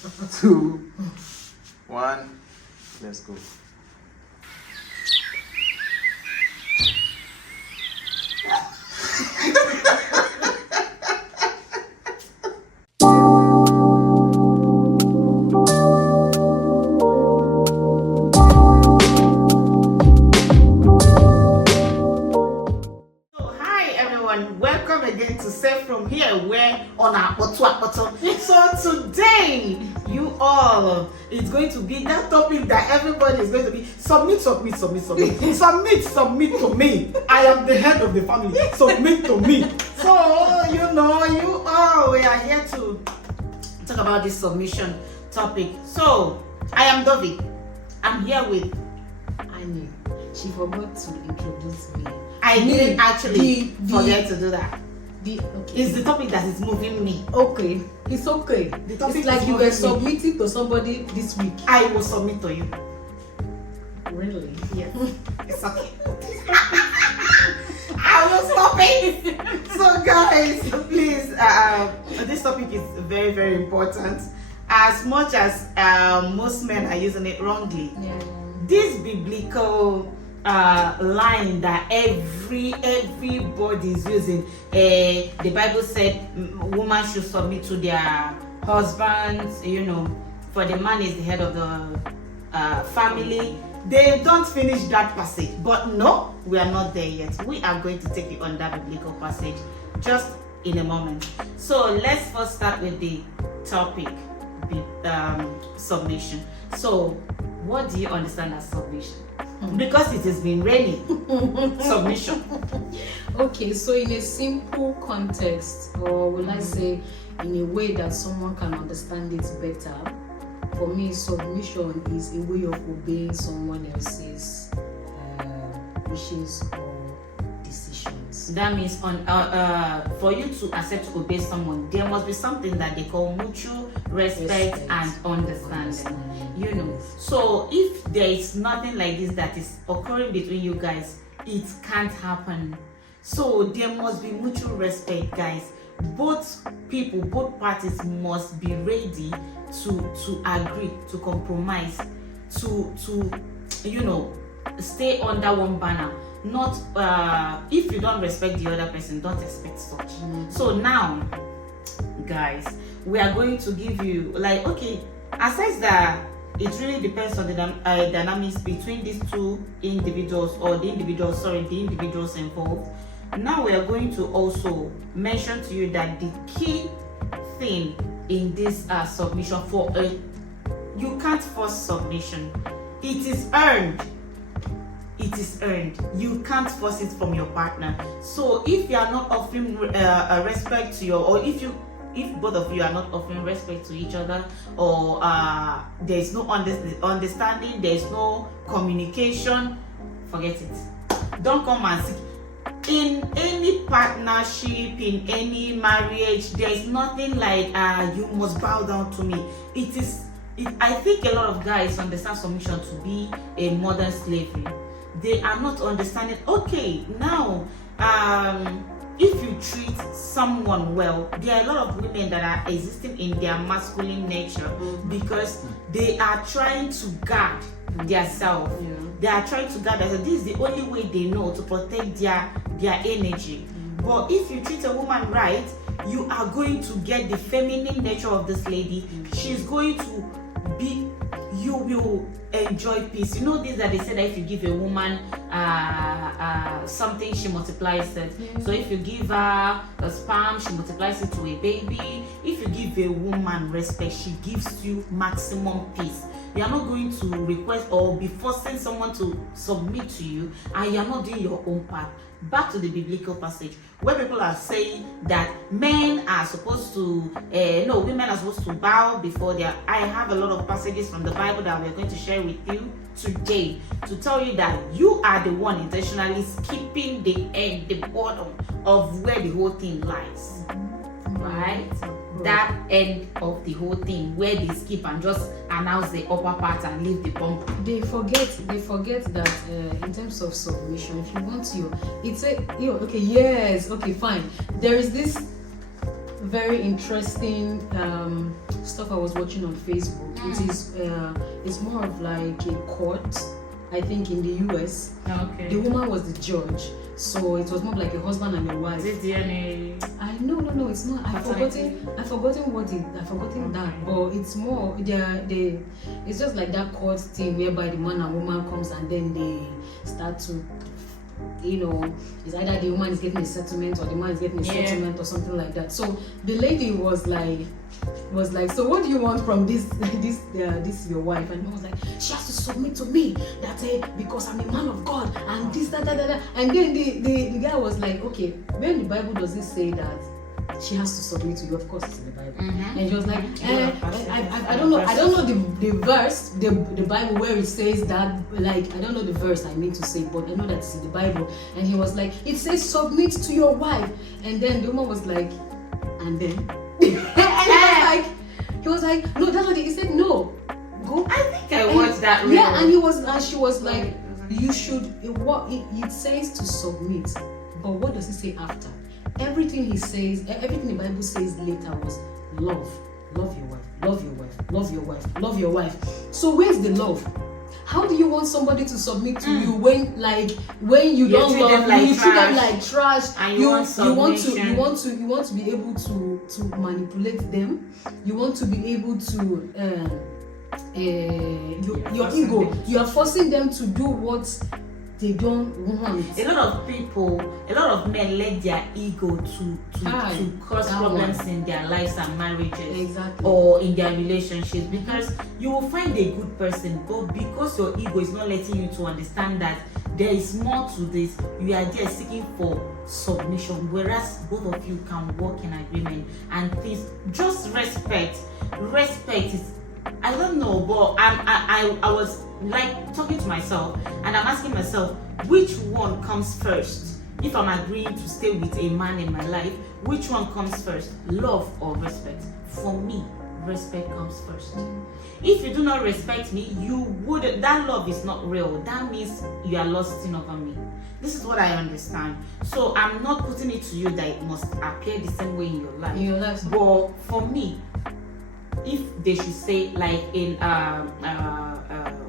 2, 1, let's go. Welcome again to SafeRoom here where on our bottle. So today it's going to be that topic that everybody is going to be submit to me. I am the head of the family. Submit to me. So we are here to talk about this submission topic. So I am Dovi. I'm here with Annie. She forgot to introduce me. I didn't actually forget to do that. Okay. It's the topic that is moving me. Okay, it's okay. The topic it's like you were submitting to somebody this week. I will submit to you. Really? Yes. It's okay. I will stop it. So guys, please, this topic is very, very important. As much as most men are using it wrongly, this biblical line that everybody is using, the Bible said women should submit to their husbands, for the man is the head of the family. They don't finish that passage, but no, we are not there yet. We are going to take you on that biblical passage just in a moment. So let's first start with the topic, submission. So what do you understand as submission? Because it has been raining. Submission. Okay, so in a simple context, or will I say in a way that someone can understand it better, for me submission is a way of obeying someone else's wishes or decisions. That means for you to accept to obey someone, there must be something that they call mutual respect and understanding. So if there is nothing like this that is occurring between you guys, it can't happen. So there must be mutual respect, guys. Both parties must be ready to agree, to compromise, to stay under one banner. Not if you don't respect the other person, don't expect such. So now, guys, we are going to give you aside that it really depends on the dynamics between these two individuals, or the individuals involved. Now we are going to also mention to you that the key thing in this submission you can't force submission. It is earned. You can't force it from your partner. So if you are not offering respect to if both of you are not offering respect to each other, or there is no understanding, there is no communication, forget it. Don't come and seek. In any partnership, in any marriage, there is nothing like you must bow down to me. I think a lot of guys understand submission to be a modern slavery. They are not understanding. Okay, now if you treat someone well, there are a lot of women that are existing in their masculine nature because they are trying to guard themselves. They are trying to guard themselves. This is the only way they know to protect their energy. But if you treat a woman right, you are going to get the feminine nature of this lady. She's going to be, you will enjoy peace. You know this that they say that if you give a woman something, she multiplies it. So if you give her a sperm, she multiplies it to a baby. If you give a woman respect, she gives you maximum peace. You are not going to request or be forcing someone to submit to you, and you are not doing your own part. Back to the biblical passage where people are saying that men are supposed to women are supposed to bow before their. I have a lot of passages from the Bible that we're going to share with you today to tell you that you are the one intentionally skipping the bottom of where the whole thing lies. Right? That end of the whole thing where they skip and just announce the upper part and leave the bump. They forget that in terms of submission, if you want to, it's okay, yes, okay, fine. There is this very interesting stuff I was watching on Facebook. It is it's more of like a court, I think, in the US. Okay. The woman was the judge, so it was more like a husband and a wife. Is it DNA? No, it's not. I've forgotten that, but it's more it's just like that court thing whereby the man and woman comes and then they start to, it's either the woman is getting a settlement or the man is getting a settlement or something like that. So the lady was like, so what do you want from this your wife? And I was like, she has to submit to me, that because I'm a man of God and this that. And then the guy was like, okay, when the Bible does it say that she has to submit to you? Of course, it's in the Bible. And she was like, I don't know the verse, the Bible where it says that, like, I don't know the verse I mean to say, but I know that it's in the Bible. And he was like, it says submit to your wife. And then the woman was like, and then and he was like, no, that's what he said. No, go. I think I watched that. Reel. Yeah, and she was like, you should. What it says to submit, but what does it say after? Everything he says, everything the Bible says later was love your wife, love your wife, love your wife, love your wife. So where's the love? How do you want somebody to submit to you when you don't love them, you treat them like trash, and you want to be able to manipulate them, you want to be able to your ego, you are forcing them to do what they don't want. A lot of men let their ego to cause problems in their lives and marriages, or in their relationships, because you will find a good person, but because your ego is not letting you to understand that there is more to this, you are there seeking for submission, whereas both of you can work in agreement and things. Just respect is, I don't know, but I was like talking to myself, and I'm asking myself, which one comes first? If I'm agreeing to stay with a man in my life, which one comes first, love or respect? For me, respect comes first. If you do not respect me, that love is not real. That means you are lusting over me. This is what I understand. So I'm not putting it to you that it must appear the same way in your life. But for me, if they should say, like, in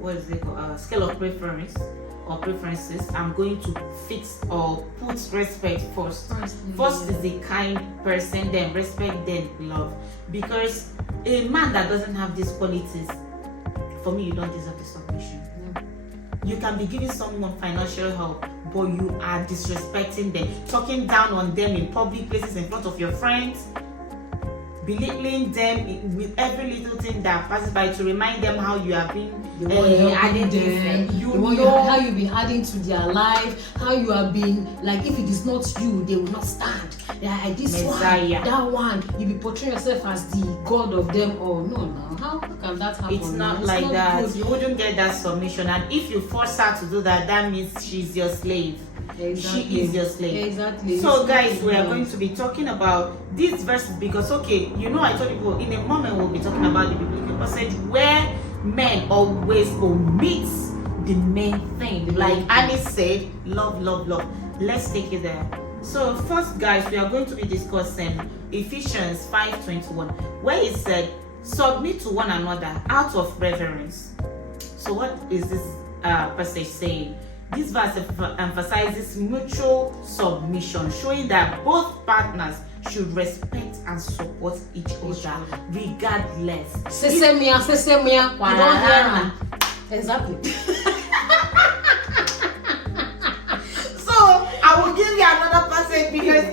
what is it called, scale of preference or preferences, I'm going to fix or put respect first. First is a kind person, then respect, then love. Because a man that doesn't have these qualities, for me, you don't deserve the submission. You can be giving someone financial help, but you are disrespecting them, talking down on them in public places in front of your friends, belittling them with every little thing that passes by, to remind them how you have been adding them, how you've been adding to their life, how you have been, like, if it is not you, they will not stand. This Messiah. One, that one, you be portraying yourself as the god of them. Oh no, how can that happen? It's not like that. Good. You wouldn't get that submission, and if you force her to do that, that means she's your slave. Exactly. She is your slave. Exactly. So guys, we are going to be talking about these verses because, okay, I told you in a moment we'll be talking about the biblical passage where men always omit the main thing. Like Annie said, love, love, love. Let's take it there. So first, guys, we are going to be discussing Ephesians 5:21, where it said, submit to one another out of reverence. So what is this passage saying? This verse emphasizes mutual submission, showing that both partners should respect and support each other regardless. Sesemia. You don't hear her. Exactly. So I will give you another passage because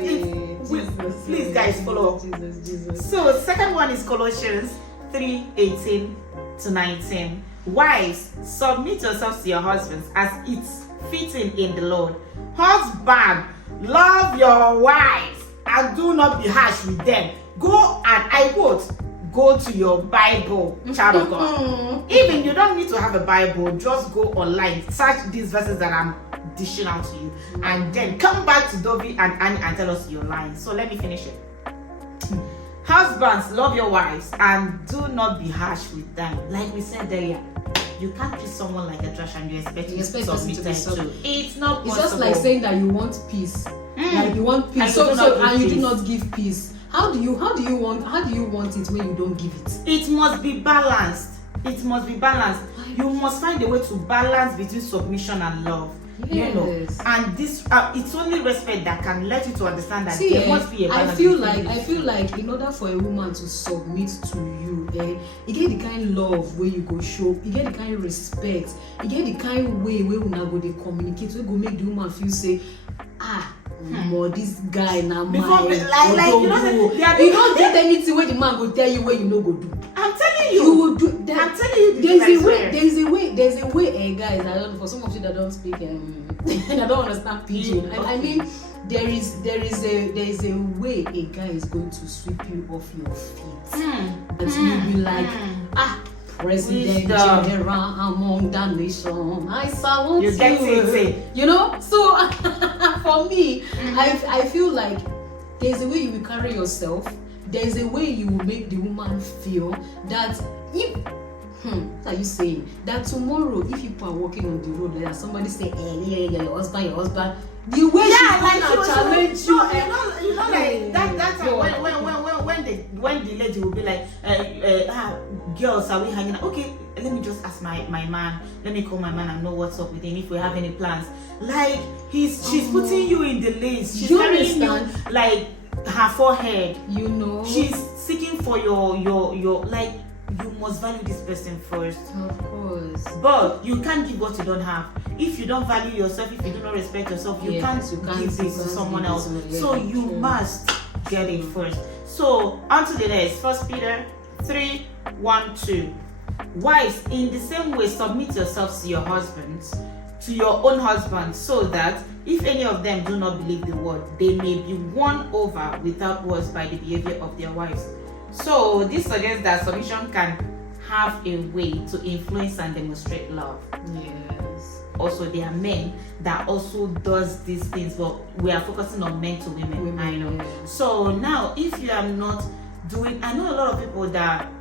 please guys follow up. Jesus. So second one is Colossians 3:18 to 19. Wives, submit yourselves to your husbands as it's fitting in the Lord. Husband, love your wives and do not be harsh with them. Go and I quote, go to your Bible, child of God. Even you don't need to have a Bible, just go online, search these verses that I'm dishing out to you, and then come back to Dovi and Annie and tell us you're lying. So let me finish it. Husbands, love your wives and do not be harsh with them. Like we said earlier, you can't treat someone like a trash and you expect to submit to. It's not possible. It's just like saying that you want peace. Like you want peace, and you do not give peace. How do you want it when you don't give it? It must be balanced. It must be balanced. You must find a way to balance between submission and love. Yes. You know, and this it's only respect that can let you to understand that See, there must be a balance. I feel like in order for a woman to submit to you, you get the kind love where you go show, you get the kind respect, you get the kind way where una go dey communicate, we go make the woman feel say, but this guy now my you don't get anything where the man go tell you where you no go do. I'm telling you. You will do that. I'm telling you. There's a way, guys. I don't. For some of you that don't speak and I don't understand pidgin. I mean, there is a way a guy is going to sweep you off your feet. That you'll be like, President General among the nation, I salute you. Get it. You know. So for me, I feel like there's a way you will carry yourself. There's a way you will make the woman feel that if what are you saying? That tomorrow, if you are walking on the road, like somebody say, your husband, the way she gonna challenge you. You know, like that when the lady will be like, girls, are we hanging out? Okay, let me just ask my man. Let me call my man and know what's up with him if we have any plans. Like she's putting you in the list. She's carrying you like her forehead. You know, she's seeking for your like. You must value this person first. Of course. But you can't give what you don't have. If you don't value yourself, if you do not respect yourself, you can't give this to someone else. So you must get it first. So on to the next. 1 Peter 3:1-2. Wives, in the same way, submit yourselves to your husbands, to your own husbands, so that if any of them do not believe the word, they may be won over without words by the behavior of their wives. So this suggests that submission can have a way to influence and demonstrate love. Yes. Also, there are men that also does these things, but we are focusing on men to women. I know. Yeah. So now, if you are not doing, I know a lot of people that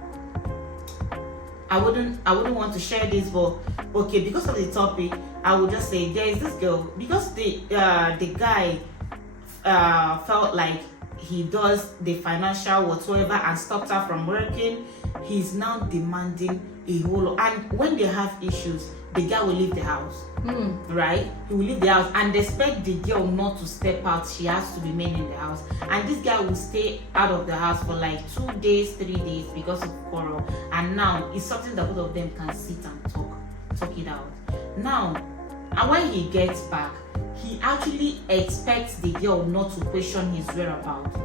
I wouldn't want to share this, but okay, because of the topic, I would just say there is this girl, because the guy felt like he does the financial whatsoever and stopped her from working. He's now demanding a whole lot. And when they have issues, the guy will leave the house. Right? He will leave the house and expect the girl not to step out. She has to remain in the house. And this guy will stay out of the house for like 2 days, 3 days because of quarrel. And now it's something that both of them can sit and talk it out. Now, and when he gets back, he actually expects the girl not to question his whereabouts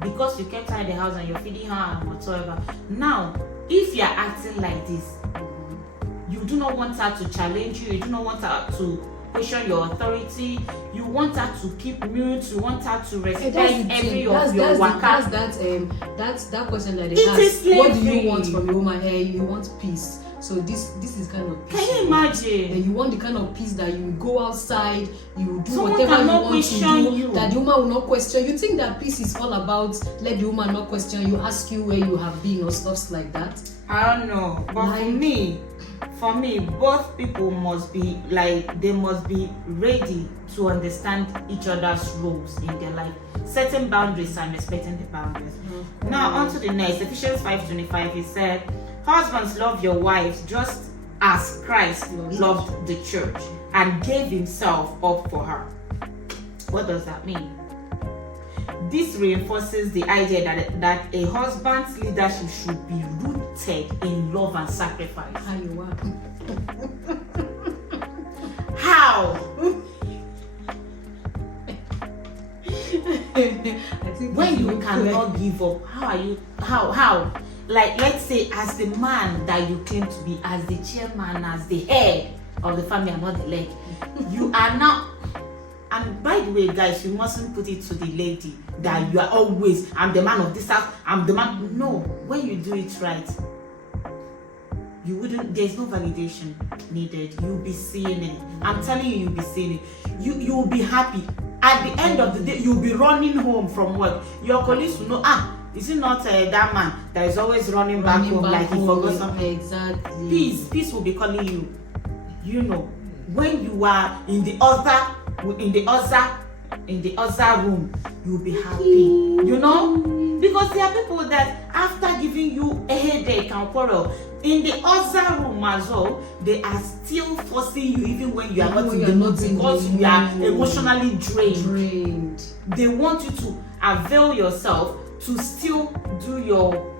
because you kept her in the house and you're feeding her and whatsoever. Now, if you're acting like this, you do not want her to challenge you, you do not want her to question your authority, you want her to keep mute, you want her to respect every of your workers. That's that question that they ask. What do you want from your woman? Hey, you want peace. So this is kind of peace. Can you imagine? And you want the kind of peace that you go outside, you do someone whatever you want to do, you. that the woman will not question. You think that peace is all about let the woman not question you, ask you where you have been or stuff like that? I don't know. But for me, both people must be like, they must be ready to understand each other's roles in their life, setting boundaries and respecting the boundaries. Now on to the next. Ephesians 5:25, he said, husbands, love your wives just as Christ loved the church and gave himself up for her. What does that mean? This reinforces the idea that a husband's leadership should be rooted in love and sacrifice. How you are? How? I think when you cannot give up, how? Like, let's say, as the man that you claim to be, as the chairman, as the head of the family and not the leg, you are now. And by the way, guys, you mustn't put it to the lady that you are always, I'm the man of this house, I'm the man. No, when you do it right, you wouldn't, there's no validation needed. You'll be seeing it. I'm telling you, you'll be seeing it. You will be happy. At the end of the day, you'll be running home from work. Your colleagues will know, is it not that man that is always running back home like he forgot something? Exactly. Peace will be calling you. You know, when you are in the other room, you'll be happy. You know, Because there are people that after giving you a headache and quarrel, in the other room as well, they are still forcing you even when you are not in the mood because you are emotionally drained. They want you to avail yourself to still do your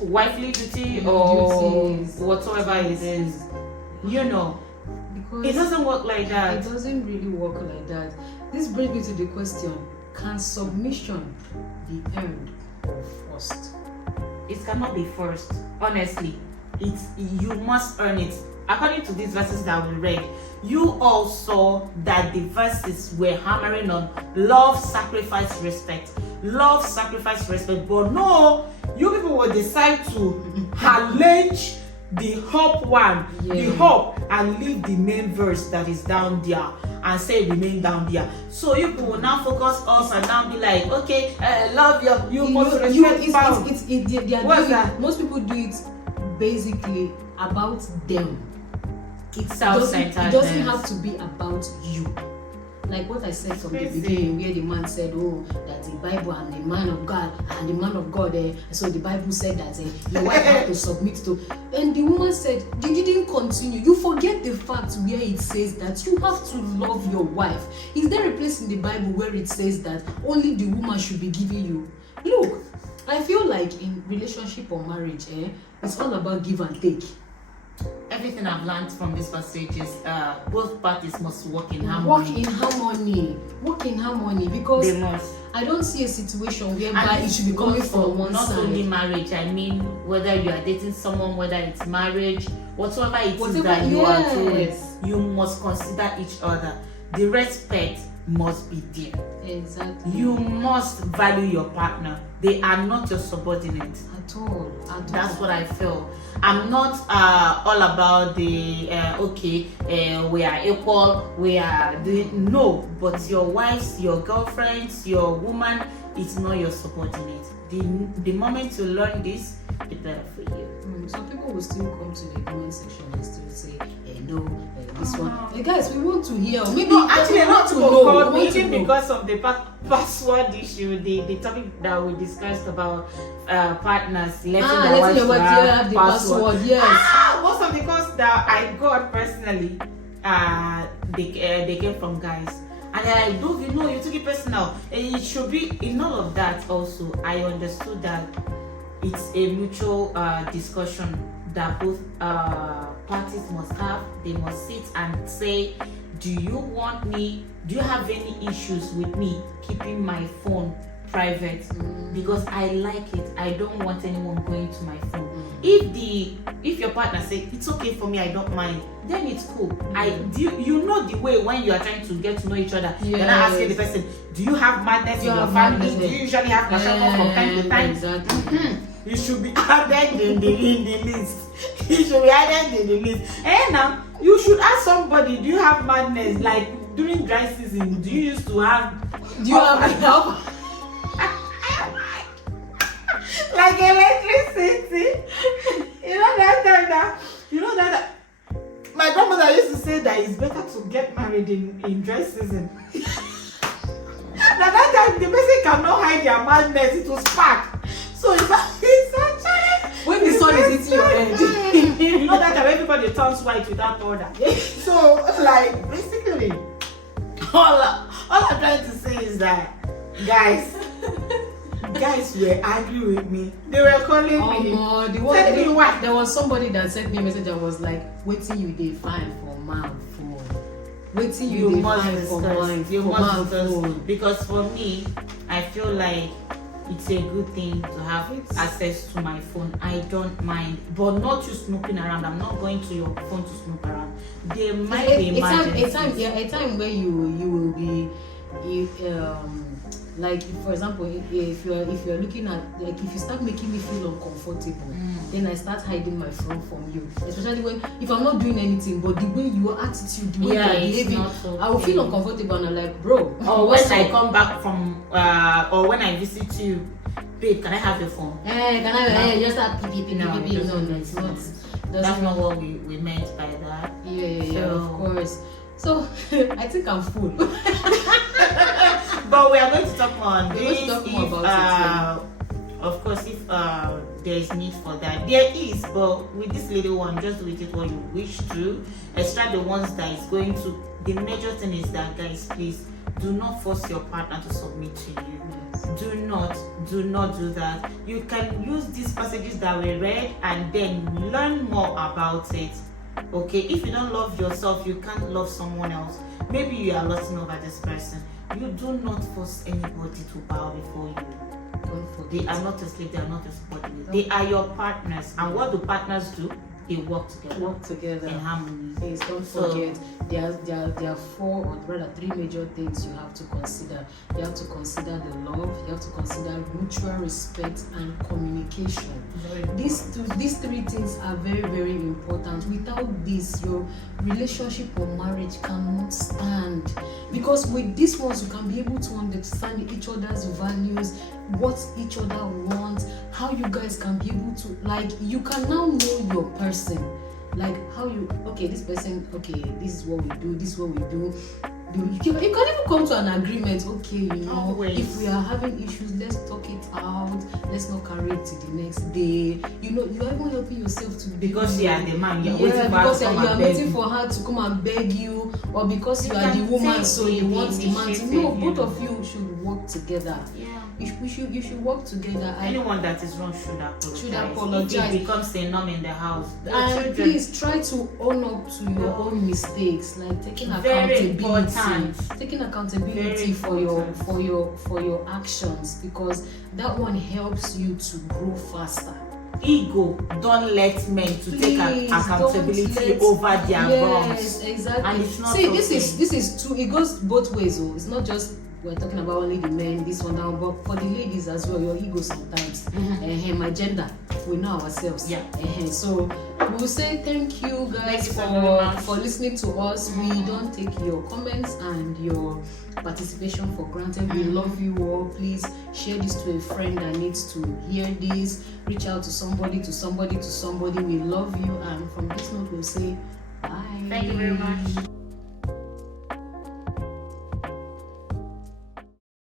wifely duty or whatsoever it is. You know, because it doesn't work like that. It doesn't really work like that. This brings me to the question: can submission be earned or forced? It cannot be forced. Honestly, you must earn it. According to these verses that we read, you all saw that the verses were hammering on love, sacrifice, respect. Love, sacrifice, respect. But no, you people will decide to challenge the hope one, the hope, and leave the main verse that is down there and say remain down there. So you people will now focus us and now be like, okay, love you must respect power. What's that? Most people do it basically about them. It's self-centered. It doesn't have to be about you. Like what I said from the beginning, where the man said, "Oh, that the Bible and the man of God and the man of God." So the Bible said that your wife have to submit to. And the woman said, "You didn't continue. You forget the fact where it says that you have to love your wife. Is there a place in the Bible where it says that only the woman should be giving you?" Look, I feel like in relationship or marriage, it's all about give and take. Everything I've learned from this passage is both parties must work in harmony. Work in harmony because they must. I don't see a situation whereby it should be coming from one side. Not only marriage, I mean whether you are dating someone, whether it's marriage, whatsoever it is that you are doing, you must consider each other. The respect must be there. Exactly. You must value your partner. They are not your subordinate. At all. That's what I feel. I'm not all about the we are equal, we are doing no, but your wives, your girlfriends, your woman is not your subordinate. The moment you learn this, it's better for you. Some people will still come to the comment section and still say, no, this one. Hey guys, we want to hear. Maybe actually not to know. Even because of the password issue, the topic that we discussed about partners letting their wives have the password. Yes. Most of the calls that I got personally, they came from guys. And I do, you took it personal. And it should be in all of that also. I understood that it's a mutual discussion that both parties must have. They must sit and say, do you have any issues with me keeping my phone private? Because I like it. I don't want anyone going to my phone. If your partner say it's okay for me, I don't mind, then it's cool. You know the way when you are trying to get to know each other, you're not asking the person, do you have madness in your family? Do you usually have kwashiorkor from time to time? Exactly. You should be added in the list. You should be added in the list. And now you should ask somebody, do you have madness? Like during dry season, do you used to have? Do you have help? Like electricity. You know that my grandmother used to say that it's better to get married in dry season. Now that time the person cannot hide their madness, it will spark. So it's actually when the sun is hitting your head. You know that time everybody turns white without powder. So like basically all I'm trying to say is that guys were angry with me. They were calling me. Tell me why. There was somebody that sent me a message that was like, waiting you dey fine for man phone. Waiting you dey fine for man phone. Because for me, I feel like it's a good thing to have access to my phone. I don't mind, but not you snooping around. I'm not going to your phone to snoop around. There might be a time where you will be like, for example, if you're looking at, like, if you start making me feel uncomfortable, then I start hiding my phone from you. Especially if I'm not doing anything, but the way your attitude, the way you're behaving, I will feel uncomfortable and I'm like, bro. Or when I come back from, or when I visit you, babe, can I have your phone? Can I just have PPP? No, it's not. That's not what we meant by that. Yeah, of course. So I think I'm full. But we are going to talk more on this. Of course, if there is need for that, there is. But with this little one, just do with it what you wish to. Extract the ones that is going to. The major thing is that, guys, please do not force your partner to submit to you. Yes. Do not do that. You can use these passages that we read and then learn more about it. Okay, if you don't love yourself, you can't love someone else. Maybe you are lusting over this person. You do not force anybody to bow before you. They are not a slave, they are not a subordinate. They are your partners. And what do partners do? They work together. In harmony. Please don't forget, there are 4 or rather 3 major things you have to consider. You have to consider the love, you have to consider mutual respect and communication. These 3 things are very, very important. Without this, your relationship or marriage cannot stand. Because with these ones, you can be able to understand each other's values, what each other wants, how you guys can be able to, like, you can now know your person. Like how you, okay, this person, okay, this is what we do, this is what we do. You can even come to an agreement, okay, you know, Always. if we are having issues, let's talk it out, let's not carry it to the next day. You know, you are even helping yourself to, because you are the man, you are waiting for her to come and beg you, or because you are the woman, so you want the man to know. Both of you should work together. Yeah. You should work together. Anyone that is wrong should apologize. If it becomes a norm in the house, and please try to own up to your own mistakes, like taking Very taking accountability for your actions, because that one helps you to grow faster. Ego, don't let men to take accountability over their wrongs. Yes, exactly. And it's not this is true. It goes both ways. Oh, it's not just we're talking about only the men, this one now, but for the ladies as well, your ego sometimes. My gender, we know ourselves. Yeah. So we'll say thank you guys for listening to us. We don't take your comments and your participation for granted. We love you all. Please share this to a friend that needs to hear this. Reach out to somebody. We love you, and from this note we'll say bye. Thank you very much.